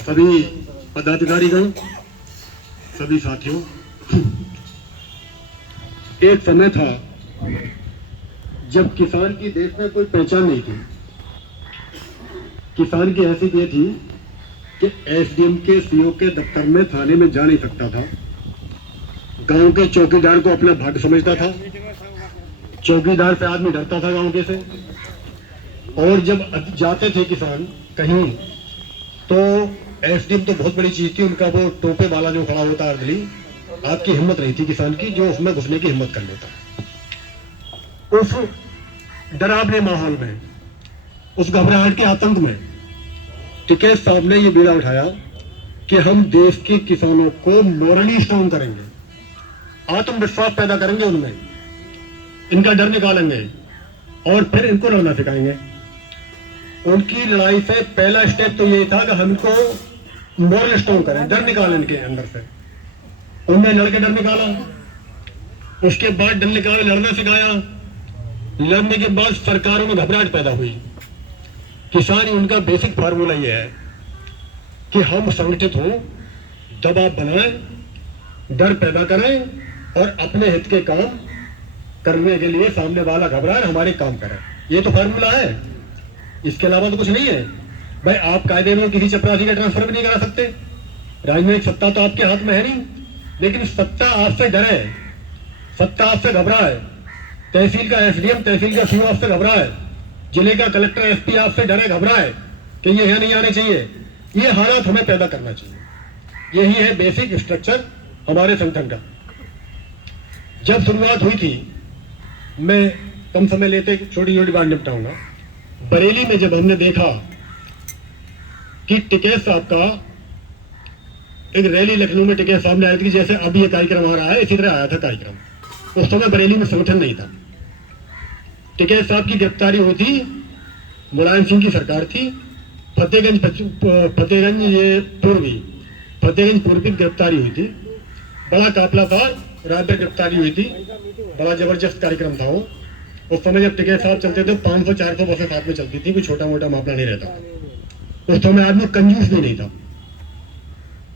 सभी पदाधिकारीगण, सभी साथियों, एक समय था जब किसान की देश में कोई पहचान नहीं थी। किसान की हैसियत ये थी कि एसडीएम के सीओ के दफ्तर में, थाने में जा नहीं सकता था। गांव के चौकीदार को अपना भाग समझता था। चौकीदार से आदमी डरता था गांव के से। और जब जाते थे किसान कहीं तो एसडीएम तो बहुत बड़ी चीज थी, उनका वो टोपे वाला जो खड़ा होता अर्दली, आपकी हिम्मत नहीं थी किसान की जो उसमें घुसने की हिम्मत कर लेता। उस डरावने माहौल में, उस घबराहट के आतंक में टिकैत साहब ने ये बीड़ा उठाया कि हम देश के किसानों को मोरली स्ट्रांग करेंगे, आत्मविश्वास पैदा करेंगे उनमें, इनका डर निकालेंगे और फिर इनको लड़ना सिखाएंगे। उनकी लड़ाई से पहला स्टेप तो ये था कि हम इनको मोरल स्ट्रांग करें, डर निकालें इनके अंदर से। उनने लड़के डर निकाला, उसके बाद डर निकाले लड़ना सिखाया। लड़ने के बाद सरकारों में घबराहट पैदा हुई। किसान उनका बेसिक फार्मूला ये है कि हम संगठित हों, दबाव बनाएं, डर पैदा करें और अपने हित के काम करने के लिए सामने वाला घबराए, हमारे काम करें। ये तो फार्मूला है, इसके अलावा तो कुछ नहीं है। भाई आप कायदे में किसी चपरासी का ट्रांसफर भी नहीं करा सकते, राजनीतिक सत्ता तो आपके हाथ में है नहीं, लेकिन सत्ता आपसे डरे, सत्ता आपसे घबराए, तहसील का एसडीएम, तहसील का सीओ आपसे घबराए, जिले का कलेक्टर एसपी आपसे डरे घबराए कि ये यहाँ नहीं आने चाहिए। ये हालात हमें पैदा करना चाहिए। यही है बेसिक स्ट्रक्चर हमारे संगठन का। जब शुरुआत हुई थी, मैं कम समय लेते छोटी छोटी बात निपटाऊंगा। बरेली में जब हमने देखा कि टिकैत साहब का एक रैली लखनऊ में टिकैत साहब ने आई थी, जैसे अब ये कार्यक्रम आ रहा है इसी तरह आया था कार्यक्रम। उस समय बरेली में संगठन नहीं था। टिकैत साहब की गिरफ्तारी हुई थी, मुलायम सिंह की सरकार थी। फतेहगंज पूर्व की गिरफ्तारी हुई थी, बड़ा काफिला था, रात भर गिरफ्तारी हुई थी, बड़ा जबरदस्त कार्यक्रम था वो। उस समय जब टिकैत साहब चलते थे 500-400 बसें साथ में चलती थी, कोई छोटा मोटा मामला नहीं रहता। उस समय आदमी कंजूस भी नहीं था,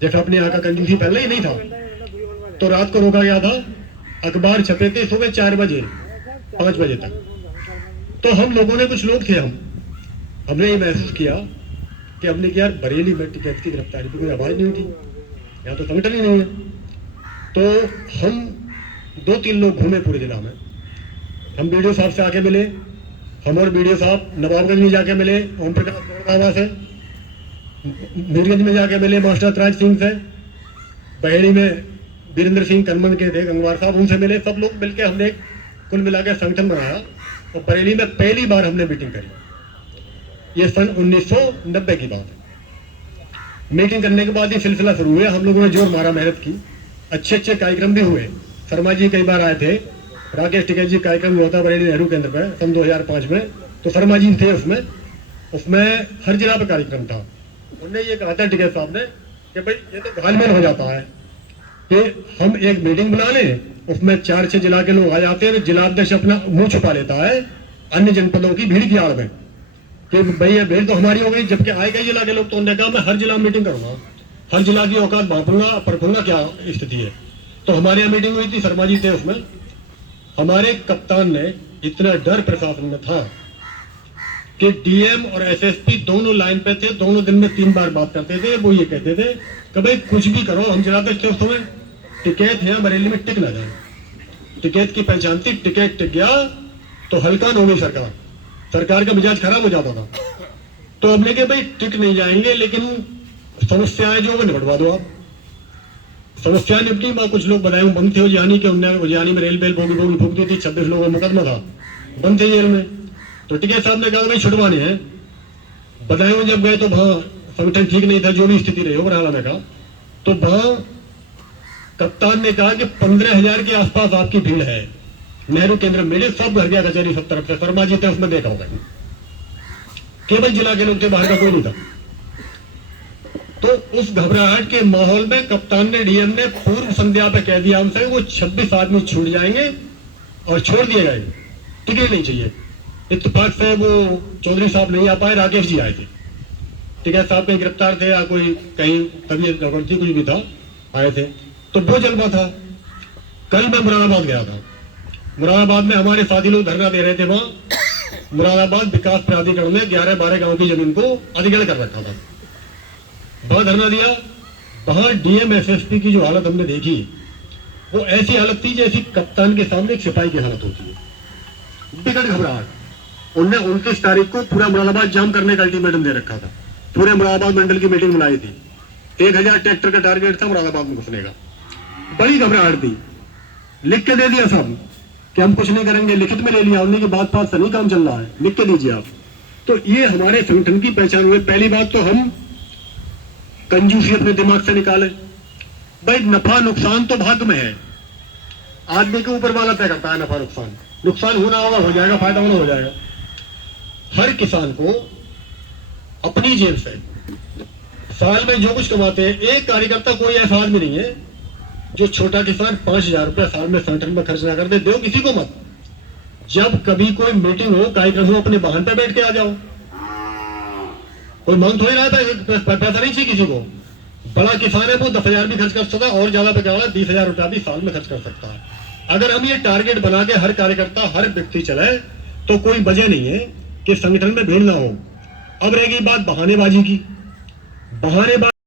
जैसा अपने यहाँ का कंजूसी पहले ही नहीं था। तो रात को रोका गया था, अखबार छपे थे सुबह 4 बजे 5 बजे तक। तो हम लोगों ने, कुछ लोग थे, हमने ये महसूस किया कि हमने कि यार बरेली में टिकैत की गिरफ्तारी की कोई आवाज नहीं उठी, यहाँ तो संगठन ही नहीं है। तो हम 2-3 लोग घूमे पूरे जिला में। हम बीडीओ साहब से आके मिले, हम और बीडीओ साहब नवाबगंज में जाके मिले ओम प्रकाश बाबा से, मीरगंज में जाके मिले मास्टर राज सिंह से, बहेड़ी में वीरेंद्र सिंह कनमन के थे गंगवार साहब, उनसे मिले। सब लोग मिलकर हमने कुल मिलाकर संगठन बनाया और बरेली में पहली बार हमने मीटिंग करी। ये सन 1990 की बात है। मीटिंग करने के बाद ये सिलसिला शुरू हुआ। हम लोगों ने जोर मारा, मेहनत की, अच्छे कार्यक्रम भी हुए। शर्मा जी कई बार आए थे, राकेश टिकैत जी कार्यक्रम हुआ था बरेली नेहरू केंद्र पर सन 2005 में, तो शर्मा जी थे उसमें हर जिला पर कार्यक्रम था। उन्होंने ये कहा था टिकैत साहब ने कि भाई ये तो घालमेल हो जाता है कि हम एक मीटिंग बना लें, उसमें 4-6 जिला के लोग आ जाते हैं, जिलाध्यक्ष अपना मुंह छुपा लेता है अन्य जनपदों की भीड़ की आड़ में कि भाई ये भीड़ तो हमारी हो गई, जबकि आए गए जिला के लोग। तो उन्होंने कहा मैं हर जिला में मीटिंग करूंगा, हर जिला की औकात बांटूंगा, परखूंगा क्या स्थिति है। तो हमारे यहाँ मीटिंग हुई थी, शर्मा जी थे उसमें। हमारे कप्तान ने, इतना डर प्रशासन में था कि डीएम और एसएसपी दोनों लाइन पे थे, दोनों दिन में 3 बार बात करते थे। वो ये कहते थे कि भाई कुछ भी करो, हम जिलाध्यक्ष थे उस समय, टिकैत है बरेली में टिक ना जाए। टिकैत की पहचान थी, टिकैत टिक गया तो हल्का हो गई सरकार का मिजाज खराब हो जाता था। तो हमने कहा भाई टिक नहीं जाएंगे, लेकिन समस्याएं जो वो निपटवा दो आप। समस्या निपटी, वहां कुछ लोग बताए बंद थे उजियानी के, उन्होंने उजियानी में रेल बेल बोगी फूक दी थी, 26 लोगों का मुकदमा था, बंद थे जेल में। तो टिकैत साहब ने कहा भाई छुड़वाने हैं। बदायूं जब गए तो वहां संगठन ठीक नहीं था, जो भी स्थिति रही ओवरऑल में कहा। तो वहां कप्तान ने कहा कि 15,000 के आसपास आपकी भीड़ है, नेहरू केंद्र मिले, सब घर गया कचहरी सब तरफ से। शर्मा जी थे उसमें, देखा होगा, केवल जिला के लोग थे, बाहर का कोई नहीं था। तो उस घबराहट के माहौल में कप्तान ने, डीएम ने पूर्व संध्या पे कह दिया हमसे वो 26 आदमी छूट जाएंगे और छोड़ दिए गए, टिकट नहीं चाहिए। इत्तेफाक से वो चौधरी साहब नहीं आ पाए, राकेश जी आए थे। टिकैत साहब कहीं गिरफ्तार थे या कोई कहीं तबीयत गड़बड़ थी, कुछ भी था, आए थे, तो वो जलवा था। कल मैं मुरादाबाद गया था। मुरादाबाद में हमारे साथी लोग धरना दे रहे थे। वहां मुरादाबाद विकास प्राधिकरण ने 11-12 गांव की जमीन को अधिग्रहण कर रखा था। वहां धरना दिया। वहां डीएम एसएसपी की जो हालत हमने देखी, वो ऐसी हालत थी जैसी कप्तान के सामने एक सिपाही की हालत होती है। बिकट घबराहट। उनने 29 तारीख को पूरा मुरादाबाद जाम करने का अल्टीमेटम दे रखा था। पूरे मुरादाबाद मंडल की मीटिंग बुलाई थी। 1000 ट्रैक्टर का टारगेट था मुरादाबाद में घुसने का। बड़ी घबराहट थी। लिख के दे दिया सब कि हम कुछ नहीं करेंगे, लिखित में ले लिया। उन्हीं की बात बात से नहीं काम चल रहा है, लिख के दीजिए आप। तो ये हमारे संगठन की पहचान हुई। पहली बात तो हम कंजूसी अपने दिमाग से निकाले। भाई नफा नुकसान तो भाग्य में है, आदमी के ऊपर वाला तय करता है नफा नुकसान। नुकसान होना होगा हो जाएगा, फायदा होना हो जाएगा। हर किसान को अपनी जेब से साल में जो कुछ कमाते हैं, एक कार्यकर्ता कोई ऐसा आदमी नहीं है जो छोटा किसान 5000 रुपया साल में संगठन में खर्च ना कर दे। दो किसी को मत। जब कभी कोई मीटिंग हो, कार्यक्रम हो, अपने वाहन पर बैठ के आ जाओ। कोई मांग थोड़ी रहा था, पैसा नहीं चाहिए किसी को। बड़ा किसान है वो 10,000 भी खर्च कर सकता है, और ज्यादा पे क्या होगा 20,000 रुपया भी साल में खर्च कर सकता है। अगर हम ये टारगेट बना के हर कार्यकर्ता हर व्यक्ति चले तो कोई वजह नहीं है कि संगठन में भीड़ ना हो। अब रहेगी बात बहानेबाजी की। बहानेबाजी